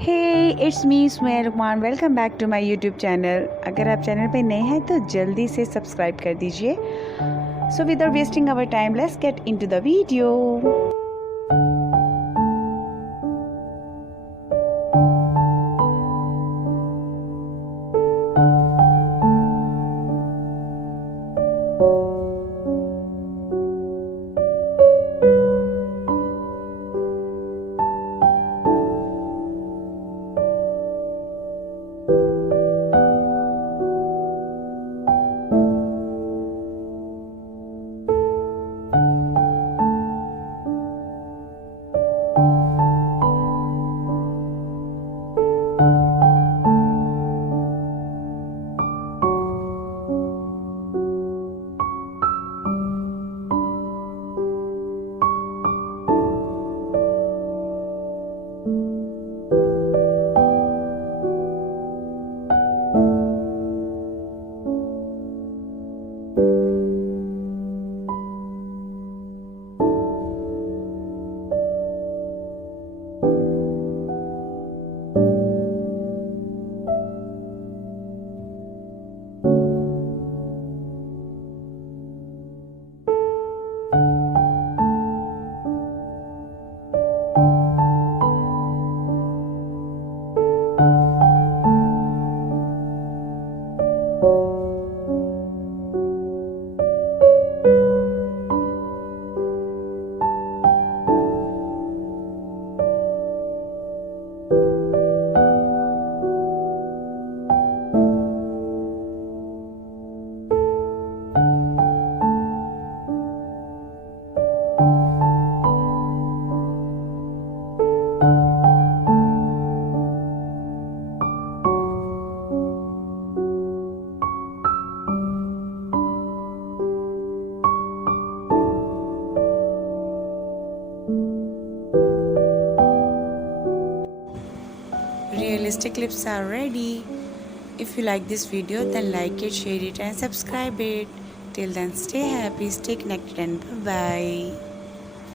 Hey it's me Sumaiya Rukman. Welcome back to my YouTube channel. अगर आप channel पे नए हैं तो जल्दी से सब्सक्राइब कर दीजिए। So without wasting our time let's get into the video. Realistic clips are ready. If you like this video, then like it, share it and subscribe it. Till then, stay happy, stay connected and bye bye.